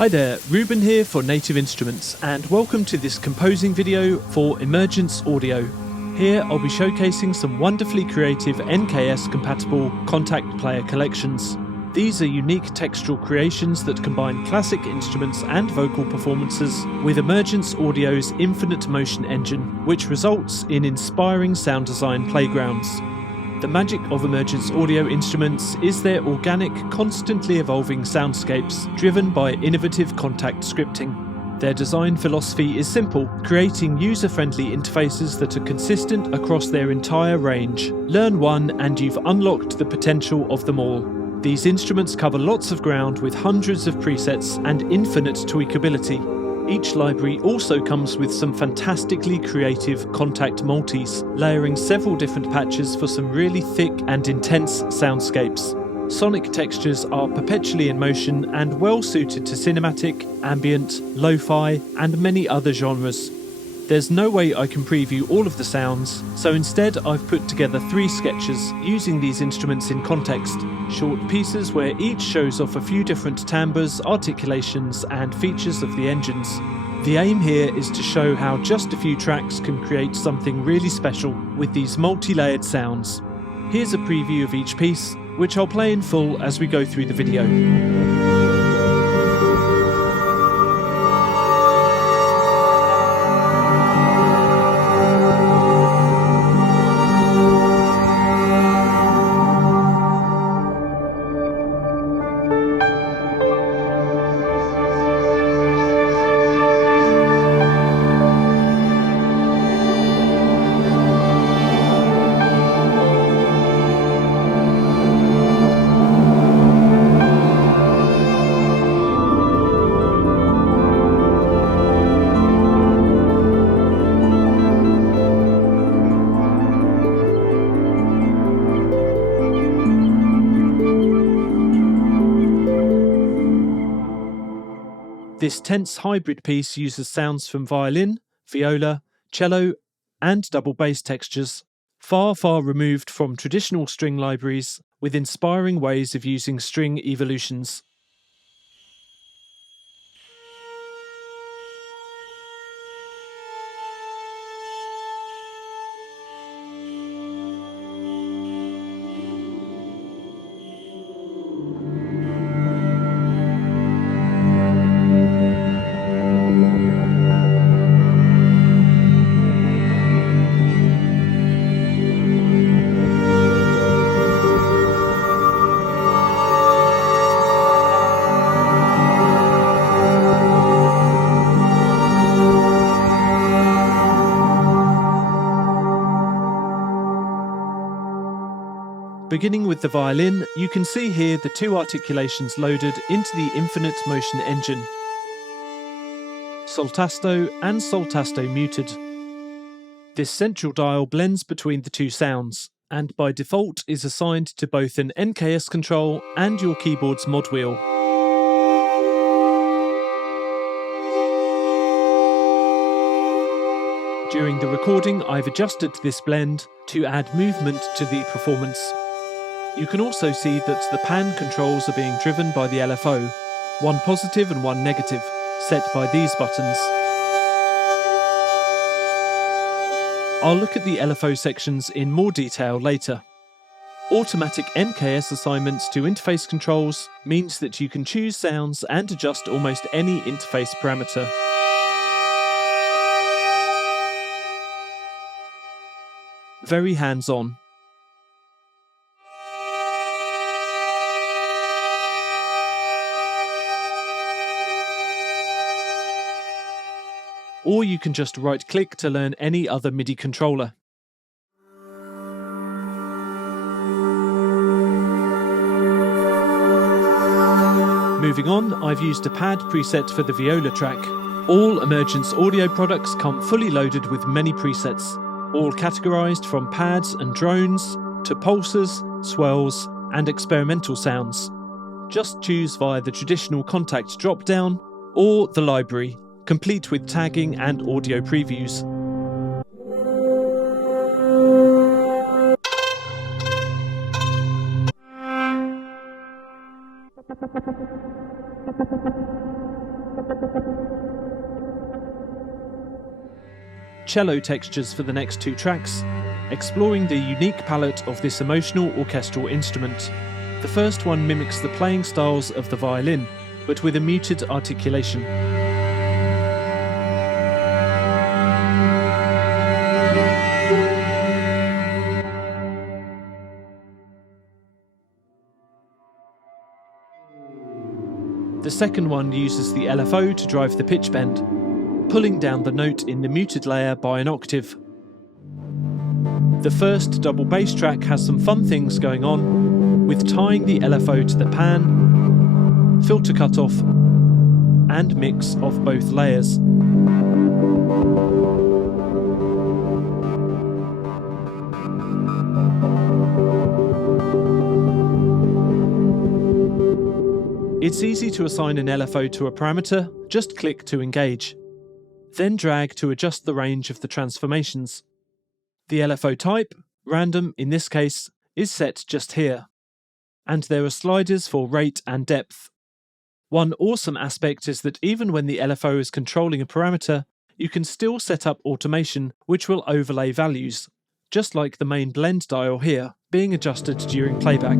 Hi there, Reuben here for Native Instruments, and welcome to this composing video for Emergence Audio. Here I'll be showcasing some wonderfully creative NKS-compatible contact player collections. These are unique textural creations that combine classic instruments and vocal performances with Emergence Audio's infinite motion engine, which results in inspiring sound design playgrounds. The magic of Emergence Audio instruments is their organic, constantly evolving soundscapes, driven by innovative contact scripting. Their design philosophy is simple, creating user-friendly interfaces that are consistent across their entire range. Learn one and you've unlocked the potential of them all. These instruments cover lots of ground with hundreds of presets and infinite tweakability. Each library also comes with some fantastically creative contact multis, layering several different patches for some really thick and intense soundscapes. Sonic textures are perpetually in motion and well suited to cinematic, ambient, lo-fi, and many other genres. There's no way I can preview all of the sounds, so instead I've put together 3 sketches using these instruments in context, short pieces where each shows off a few different timbres, articulations, and features of the engines. The aim here is to show how just a few tracks can create something really special with these multi-layered sounds. Here's a preview of each piece, which I'll play in full as we go through the video. This tense hybrid piece uses sounds from violin, viola, cello, and double bass textures, far removed from traditional string libraries, with inspiring ways of using string evolutions. Beginning with the violin, you can see here the 2 articulations loaded into the infinite motion engine. Soltasto and soltasto muted. This central dial blends between the 2 sounds, and by default is assigned to both an NKS control and your keyboard's mod wheel. During the recording, I've adjusted this blend to add movement to the performance. You can also see that the pan controls are being driven by the LFO, one positive and one negative, set by these buttons. I'll look at the LFO sections in more detail later. Automatic NKS assignments to interface controls means that you can choose sounds and adjust almost any interface parameter. Very hands-on. Or you can just right-click to learn any other MIDI controller. Moving on, I've used a pad preset for the viola track. All Emergence Audio products come fully loaded with many presets, all categorized from pads and drones to pulses, swells, and experimental sounds. Just choose via the traditional contact drop-down or the library, complete with tagging and audio previews. Cello textures for the next 2 tracks, exploring the unique palette of this emotional orchestral instrument. The first one mimics the playing styles of the violin, but with a muted articulation. The second one uses the LFO to drive the pitch bend, pulling down the note in the muted layer by an octave. The first double bass track has some fun things going on, with tying the LFO to the pan, filter cutoff, and mix of both layers. It's easy to assign an LFO to a parameter, just click to engage. Then drag to adjust the range of the transformations. The LFO type, random in this case, is set just here. And there are sliders for rate and depth. One awesome aspect is that even when the LFO is controlling a parameter, you can still set up automation which will overlay values, just like the main blend dial here, being adjusted during playback.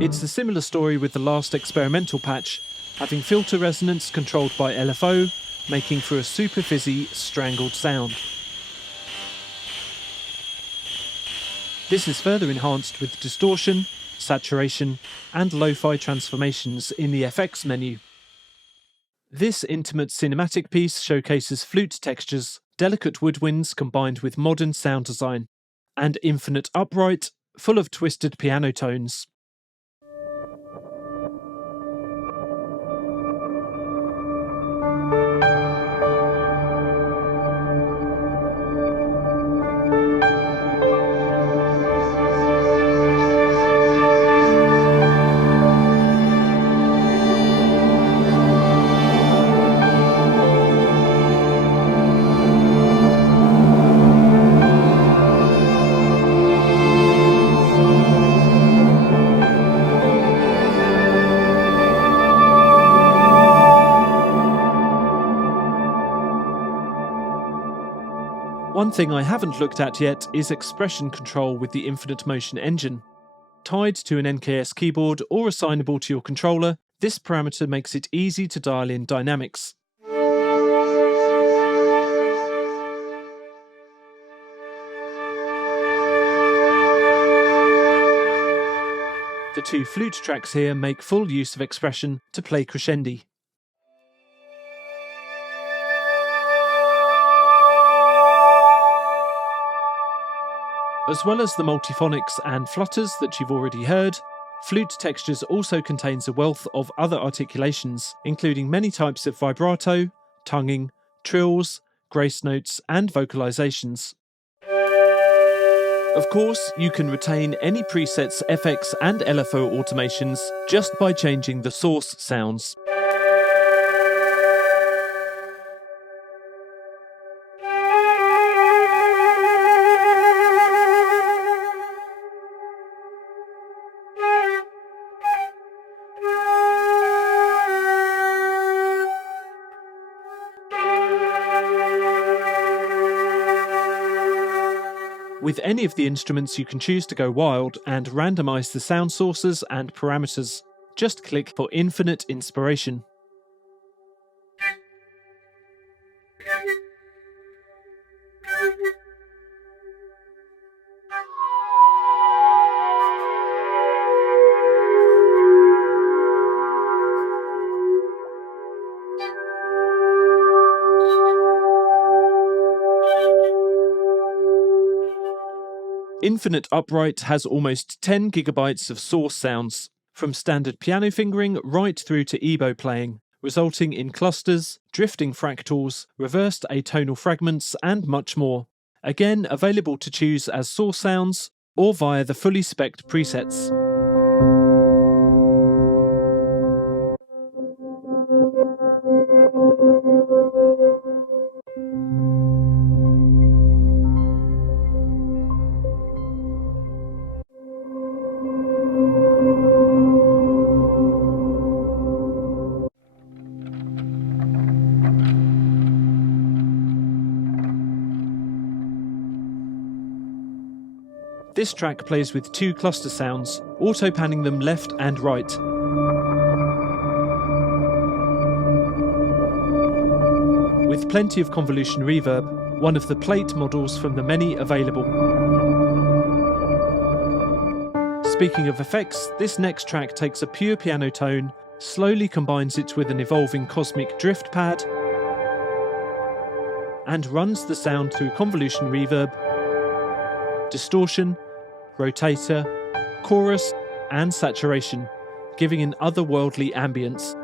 It's a similar story with the last experimental patch, having filter resonance controlled by LFO, making for a super fizzy, strangled sound. This is further enhanced with distortion, saturation, and lo-fi transformations in the FX menu. This intimate cinematic piece showcases flute textures, delicate woodwinds combined with modern sound design, and infinite upright, full of twisted piano tones. One thing I haven't looked at yet is expression control with the Infinite Motion engine. Tied to an NKS keyboard or assignable to your controller, this parameter makes it easy to dial in dynamics. The 2 flute tracks here make full use of expression to play crescendi. As well as the multiphonics and flutters that you've already heard, flute textures also contains a wealth of other articulations, including many types of vibrato, tonguing, trills, grace notes, and vocalizations. Of course, you can retain any presets, FX and LFO automations just by changing the source sounds. With any of the instruments you can choose to go wild and randomize the sound sources and parameters. Just click for infinite inspiration. Infinite Upright has almost 10 gigabytes of source sounds, from standard piano fingering right through to EBow playing, resulting in clusters, drifting fractals, reversed atonal fragments, and much more. Again, available to choose as source sounds or via the fully spec'd presets. This track plays with 2 cluster sounds, auto-panning them left and right. With plenty of convolution reverb, one of the plate models from the many available. Speaking of effects, this next track takes a pure piano tone, slowly combines it with an evolving cosmic drift pad, and runs the sound through convolution reverb, distortion, rotator, chorus, and saturation, giving an otherworldly ambience.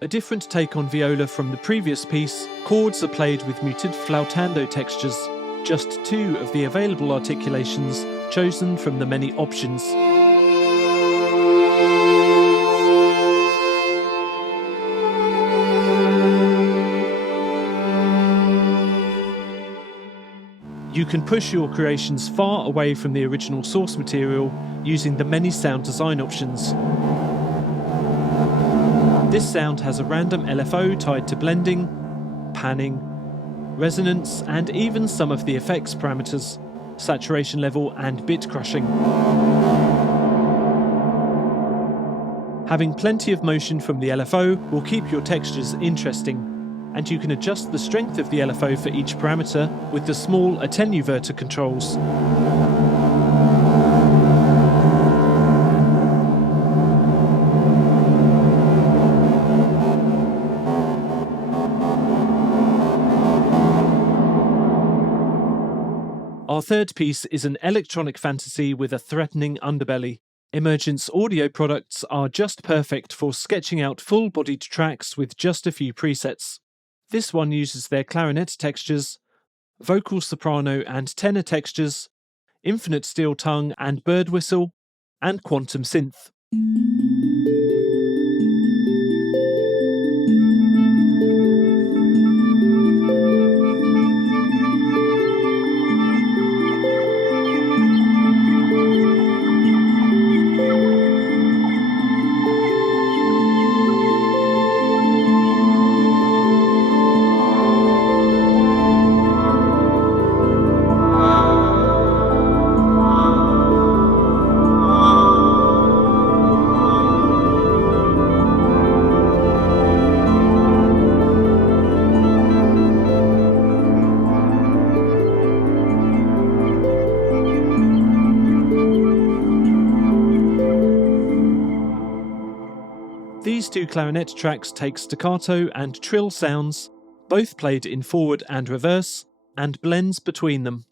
A different take on viola from the previous piece, chords are played with muted flautando textures, just 2 of the available articulations chosen from the many options. You can push your creations far away from the original source material using the many sound design options. This sound has a random LFO tied to blending, panning, resonance, and even some of the effects parameters, saturation level and bit crushing. Having plenty of motion from the LFO will keep your textures interesting, and you can adjust the strength of the LFO for each parameter with the small attenuverter controls. Our third piece is an electronic fantasy with a threatening underbelly. Emergence audio products are just perfect for sketching out full-bodied tracks with just a few presets. This one uses their clarinet textures, vocal soprano and tenor textures, infinite steel tongue and bird whistle, and quantum synth. These 2 clarinet tracks take staccato and trill sounds, both played in forward and reverse, and blends between them.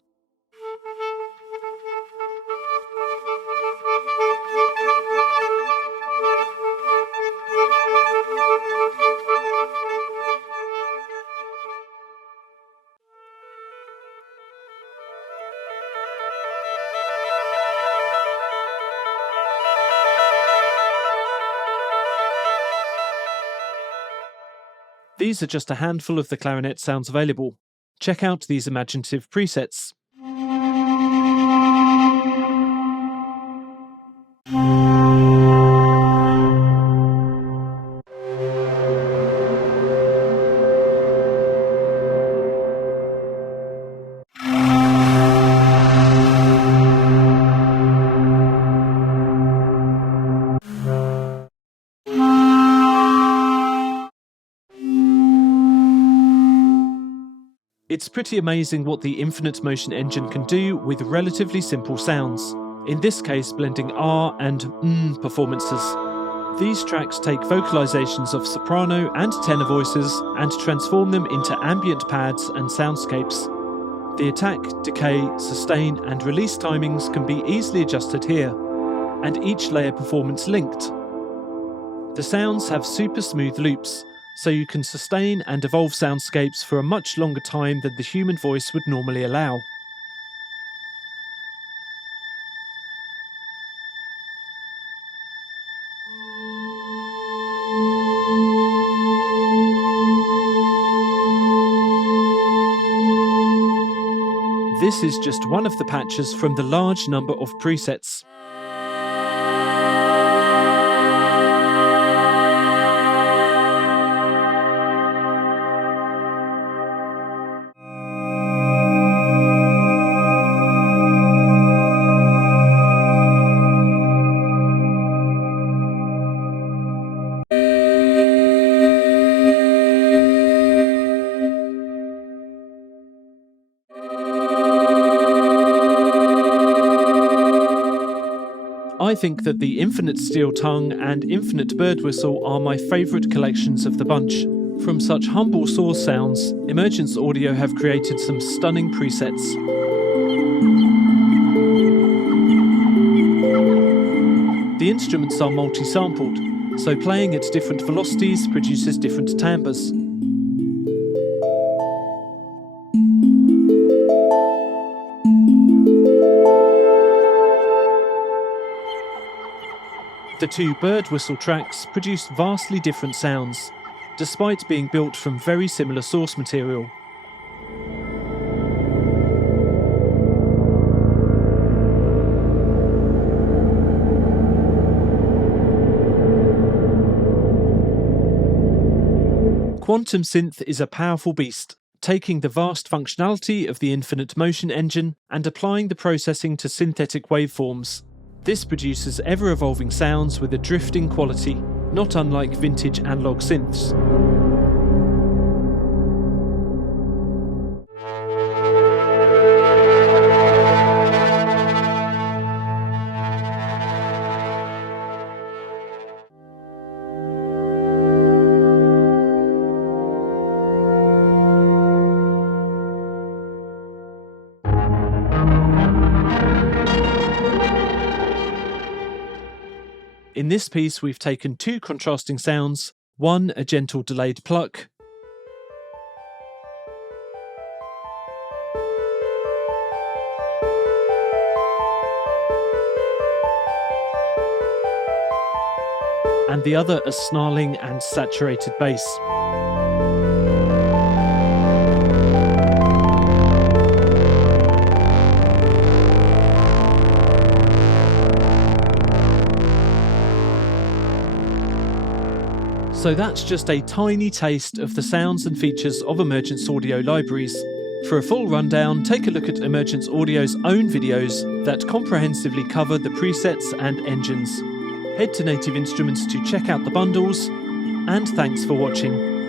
These are just a handful of the clarinet sounds available. Check out these imaginative presets. It's pretty amazing what the Infinite Motion engine can do with relatively simple sounds, in this case blending R and performances. These tracks take vocalizations of soprano and tenor voices and transform them into ambient pads and soundscapes. The attack, decay, sustain and release timings can be easily adjusted here, and each layer performance linked. The sounds have super smooth loops, so you can sustain and evolve soundscapes for a much longer time than the human voice would normally allow. This is just one of the patches from the large number of presets. I think that the Infinite Steel Tongue and Infinite Bird Whistle are my favourite collections of the bunch. From such humble source sounds, Emergence Audio have created some stunning presets. The instruments are multi-sampled, so playing at different velocities produces different timbres. The two bird whistle tracks produce vastly different sounds, despite being built from very similar source material. Quantum Synth is a powerful beast, taking the vast functionality of the Infinite Motion engine and applying the processing to synthetic waveforms. This produces ever-evolving sounds with a drifting quality, not unlike vintage analog synths. In this piece we've taken two contrasting sounds, one a gentle delayed pluck, and the other a snarling and saturated bass. So that's just a tiny taste of the sounds and features of Emergence Audio libraries. For a full rundown, take a look at Emergence Audio's own videos that comprehensively cover the presets and engines. Head to Native Instruments to check out the bundles, and thanks for watching.